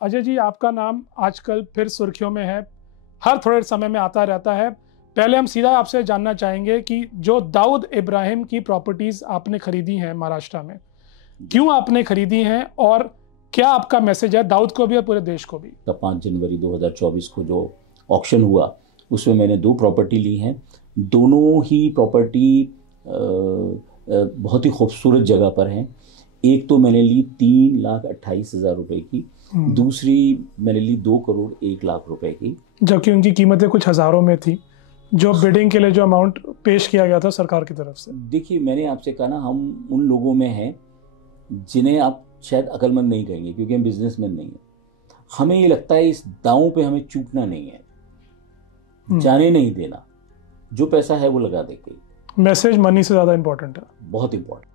अजय जी, आपका नाम आजकल फिर सुर्खियों में है, हर थोड़े समय में आता रहता है। पहले हम सीधा आपसे जानना चाहेंगे कि जो दाऊद इब्राहिम की प्रॉपर्टीज आपने खरीदी हैं महाराष्ट्र में, क्यों आपने खरीदी हैं और क्या आपका मैसेज है दाऊद को भी और पूरे देश को भी? 5 जनवरी 2024 को जो ऑक्शन हुआ उसमें मैंने 2 प्रॉपर्टी ली हैं। दोनों ही प्रॉपर्टी बहुत ही खूबसूरत जगह पर हैं। एक तो मैंने ली 3,28,000 रुपए की, दूसरी मैंने ली 2,01,00,000 रुपए की, जबकि उनकी कीमतें कुछ हजारों में थी, जो बिडिंग के लिए जो अमाउंट पेश किया गया था सरकार की तरफ से। देखिए, मैंने आपसे कहा ना, हम उन लोगों में हैं जिन्हें आप शायद अक्लमंद नहीं कहेंगे क्योंकि हम बिजनेसमैन नहीं हैं। हमें ये लगता है इस दांव पे हमें चूकना नहीं है, जाने नहीं देना, जो पैसा है वो लगा देंगे। मैसेज मनी से ज़्यादा इंपॉर्टेंट है, बहुत इंपॉर्टेंट।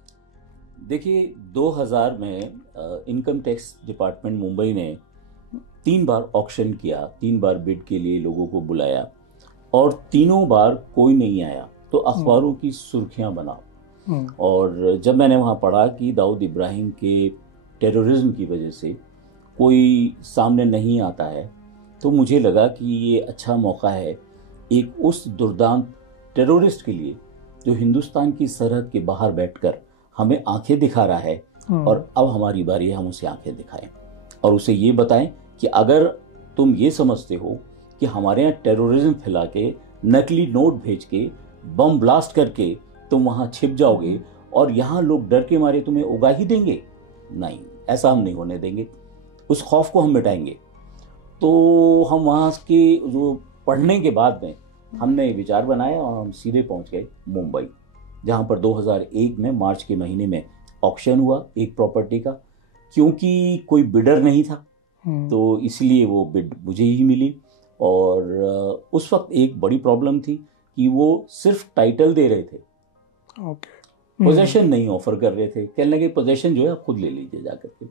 देखिए, 2000 में इनकम टैक्स डिपार्टमेंट मुंबई ने 3 बार ऑक्शन किया, 3 बार बिड के लिए लोगों को बुलाया और तीनों बार कोई नहीं आया, तो अखबारों की सुर्खियां बना। और जब मैंने वहां पढ़ा कि दाऊद इब्राहिम के टेररिज्म की वजह से कोई सामने नहीं आता है, तो मुझे लगा कि ये अच्छा मौका है एक उस दुर्दांत टेररिस्ट के लिए जो हिंदुस्तान की सरहद के बाहर बैठकर हमें आंखें दिखा रहा है, और अब हमारी बारी है हम उसे आंखें दिखाएं और उसे ये बताएं कि अगर तुम ये समझते हो कि हमारे यहाँ टेररिज्म फैला के, नकली नोट भेज के, बम ब्लास्ट करके तुम वहां छिप जाओगे और यहाँ लोग डर के मारे तुम्हें उगा ही देंगे, नहीं, ऐसा हम नहीं होने देंगे। उस खौफ को हम मिटाएंगे। तो हम वहाँ के जो पढ़ने के बाद में हमने विचार बनाया और हम सीधे पहुँच गए मुंबई, जहाँ पर 2001 में मार्च के महीने में ऑक्शन हुआ एक प्रॉपर्टी का। क्योंकि कोई बिडर नहीं था तो इसलिए वो बिड मुझे ही मिली। और उस वक्त एक बड़ी प्रॉब्लम थी कि वो सिर्फ टाइटल दे रहे थे, पोजेशन नहीं ऑफर कर रहे थे। कहने लगे पोजेशन जो है आप खुद ले लीजिए जाकर के।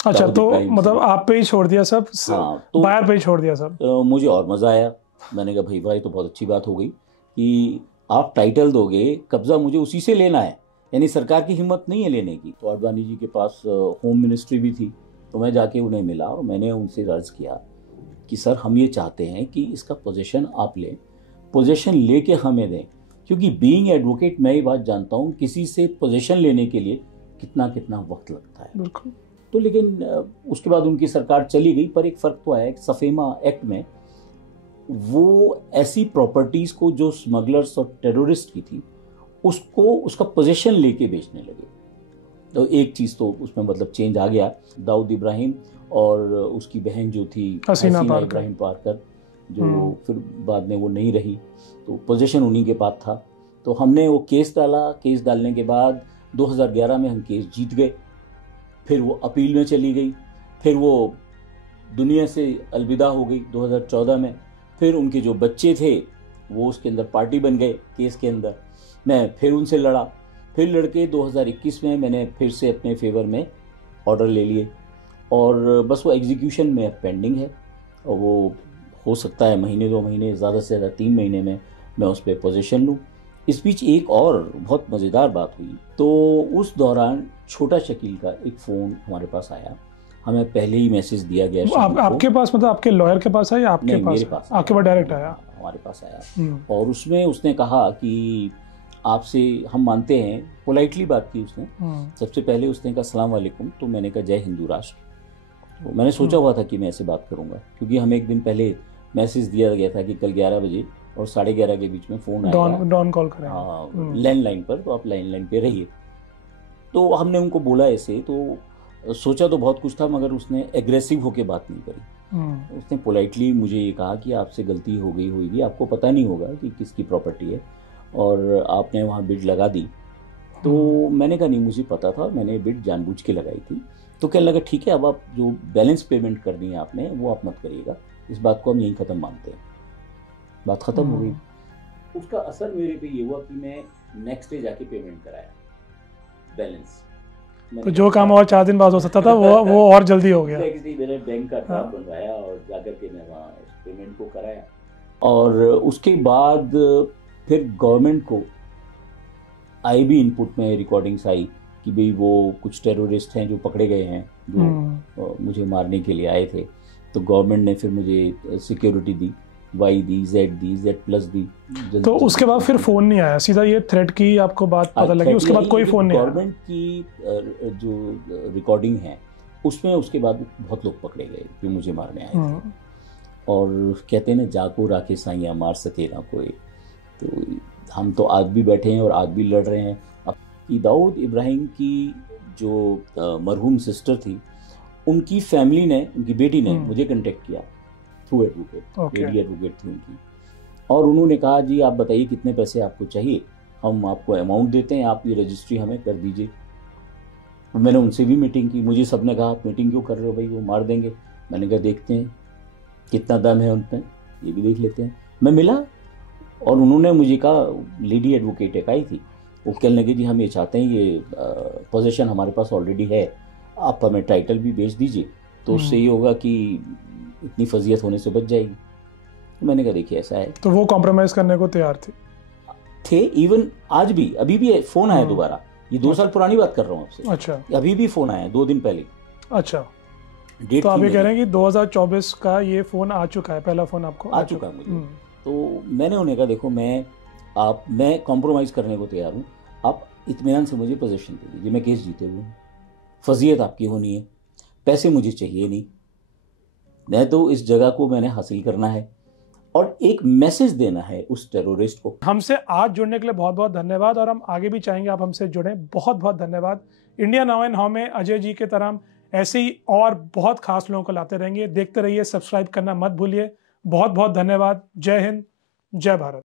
अच्छा, तो मतलब आप पे ही छोड़ दिया सब? हाँ, तो बायर पे ही छोड़ दिया सब। मुझे और मजा आया। मैंने कहा भाई तो बहुत अच्छी बात हो गई कि आप टाइटल दोगे, कब्जा मुझे उसी से लेना है, यानी सरकार की हिम्मत नहीं है लेने की। तो अडवाणी जी के पास होम मिनिस्ट्री भी थी, तो मैं जाके उन्हें मिला और मैंने उनसे अर्ज किया कि सर हम ये चाहते हैं कि इसका पोजीशन आप लें, पोजीशन लेके हमें दें। क्योंकि बीइंग एडवोकेट मैं ये बात जानता हूँ किसी से पोजीशन लेने के लिए कितना कितना वक्त लगता है। बिल्कुल। तो लेकिन उसके बाद उनकी सरकार चली गई, पर एक फ़र्क तो आया, सफेमा एक्ट में वो ऐसी प्रॉपर्टीज़ को जो स्मगलर्स और टेररिस्ट की थी उसको उसका पोजीशन लेके बेचने लगे। तो एक चीज़ तो उसमें मतलब चेंज आ गया। दाऊद इब्राहिम और उसकी बहन जो थी हसीना इब्राहिम पारकर, जो फिर बाद में वो नहीं रही, तो पोजीशन उन्हीं के पास था। तो हमने वो केस डाला। केस डालने के बाद 2011 में हम केस जीत गए। फिर वो अपील में चली गई, फिर वो दुनिया से अलविदा हो गई 2014 में। फिर उनके जो बच्चे थे वो उसके अंदर पार्टी बन गए केस के अंदर। मैं फिर उनसे लड़ा, फिर लड़के 2021 में मैंने फिर से अपने फेवर में ऑर्डर ले लिए और बस वो एग्जीक्यूशन में पेंडिंग है। और वो हो सकता है महीने 2 महीने, ज़्यादा से ज़्यादा 3 महीने में मैं उस पर पोजीशन लूँ। इस बीच एक और बहुत मज़ेदार बात हुई। तो उस दौरान छोटा शकील का एक फ़ोन हमारे पास आया। हमें पहले ही मैसेज दिया गया। आपके पास, मतलब आपके लॉयर के पास आया या आपके पास? मेरे पास, आपके पास डायरेक्ट आया? हमारे पास आया। और उसमें उसने कहा कि आपसे हम मानते हैं, पोलाइटली बात की उसने। सबसे पहले उसने कहा अस्सलाम वालेकुम, तो मैंने कहा जय हिंदू राष्ट्र। तो मैंने सोचा हुआ था कि मैं ऐसे बात करूंगा, क्योंकि हमें एक दिन पहले मैसेज दिया गया था कि कल 11 बजे और 11:30 के बीच में फ़ोन आएगा, डॉन कॉल करें, हाँ, लैंडलाइन पर, तो आप लैंडलाइन पे रहिए। तो हमने उनको बोला ऐसे, तो सोचा तो बहुत कुछ था, मगर उसने एग्रेसिव होकर बात नहीं करी। उसने पोलाइटली मुझे ये कहा कि आपसे गलती हो गई होगी, आपको पता नहीं होगा कि किसकी प्रॉपर्टी है और आपने वहाँ बिड लगा दी। तो मैंने कहा नहीं, मुझे पता था, मैंने बिड जानबूझ के लगाई थी। तो कहने लगा ठीक है, अब आप जो बैलेंस पेमेंट कर दी है आपने वो आप मत करिएगा, इस बात को हम यहीं ख़त्म मानते हैं। बात ख़त्म हो गई। उसका असर मेरे पे ये हुआ कि मैं नेक्स्ट डे जाके पेमेंट कराया बैलेंस। तो जो काम और 4 दिन बाद हो सकता था वो और जल्दी हो गया। नेक्स्ट डे मैंने बैंक का ड्राफ्ट बनवाया और जाकर के मैं वहाँ पेमेंट को कराया। और उसके बाद फिर गवर्नमेंट को आई भी इनपुट में रिकॉर्डिंग्स आई कि भाई वो कुछ टेररिस्ट हैं जो पकड़े गए हैं जो मुझे मारने के लिए आए थे। तो गवर्नमेंट ने फिर मुझे सिक्योरिटी दी, वाई दी, जेड प्लस दी। तो उसके बाद फिर फोन नहीं आया, सीधा ये थ्रेट की आपको बात पता लगी, उसके बाद कोई फोन नहीं आया? गवर्नमेंट की जो रिकॉर्डिंग है उसमें उसके बाद बहुत लोग पकड़े गए जो मुझे मारने आए थे। और कहते हैं ना, जाको राखे साइया मार सके ना कोई। तो हम तो आज भी बैठे हैं और आज भी लड़ रहे हैं। अब दाऊद इब्राहिम की जो मरहूम सिस्टर थी, उनकी फैमिली ने, उनकी बेटी ने मुझे कांटेक्ट किया थ्रू एडवोकेट, लेडी एडवोकेट थी उनकी। और उन्होंने कहा जी आप बताइए कितने पैसे आपको चाहिए, हम आपको अमाउंट देते हैं, आप ये रजिस्ट्री हमें कर दीजिए। मैंने उनसे भी मीटिंग की। मुझे सबने कहा आप मीटिंग क्यों कर रहे हो भाई, वो मार देंगे। मैंने कहा देखते हैं कितना दम है उन पर, ये भी देख लेते हैं। मैं मिला और उन्होंने मुझे कहा, लेडी एडवोकेट एक आई थी, वो कहने लगे जी हम ये चाहते हैं, ये पोजीशन हमारे पास ऑलरेडी है, आप हमें टाइटल भी बेच दीजिए, तो उससे ये होगा कि इतनी फजीयत होने से बच जाएगी। मैंने कहा देखिए ऐसा है। तो वो कॉम्प्रोमाइज़ करने को तैयार थे। इवन आज भी, अभी भी फ़ोन आया दोबारा, ये 2 साल पुरानी बात कर रहा हूँ आपसे। अच्छा। अभी भी फ़ोन आया 2 दिन पहले। अच्छा, तो आप ये कह रहे हैं कि 2024 का ये फ़ोन आ चुका है, पहला फ़ोन आपको आ चुका है मुझे। तो मैंने उन्हें कहा देखो मैं कॉम्प्रोमाइज़ करने को तैयार हूँ, आप इत्मीनान से मुझे पोजीशन दे दीजिए, मैं केस जीते हुए हूँ, फजीयत आपकी होनी है, पैसे मुझे चाहिए नहीं, मैं तो इस जगह को मैंने हासिल करना है और एक मैसेज देना है उस टेररिस्ट को। हमसे आज जुड़ने के लिए बहुत बहुत धन्यवाद, और हम आगे भी चाहेंगे आप हमसे जुड़ें। बहुत बहुत धन्यवाद। इंडिया नाउ एंड हाउ में अजय जी के तरह ऐसे ही और बहुत खास लोगों को लाते रहेंगे। देखते रहिए, सब्सक्राइब करना मत भूलिए। बहुत बहुत धन्यवाद। जय हिंद, जय भारत।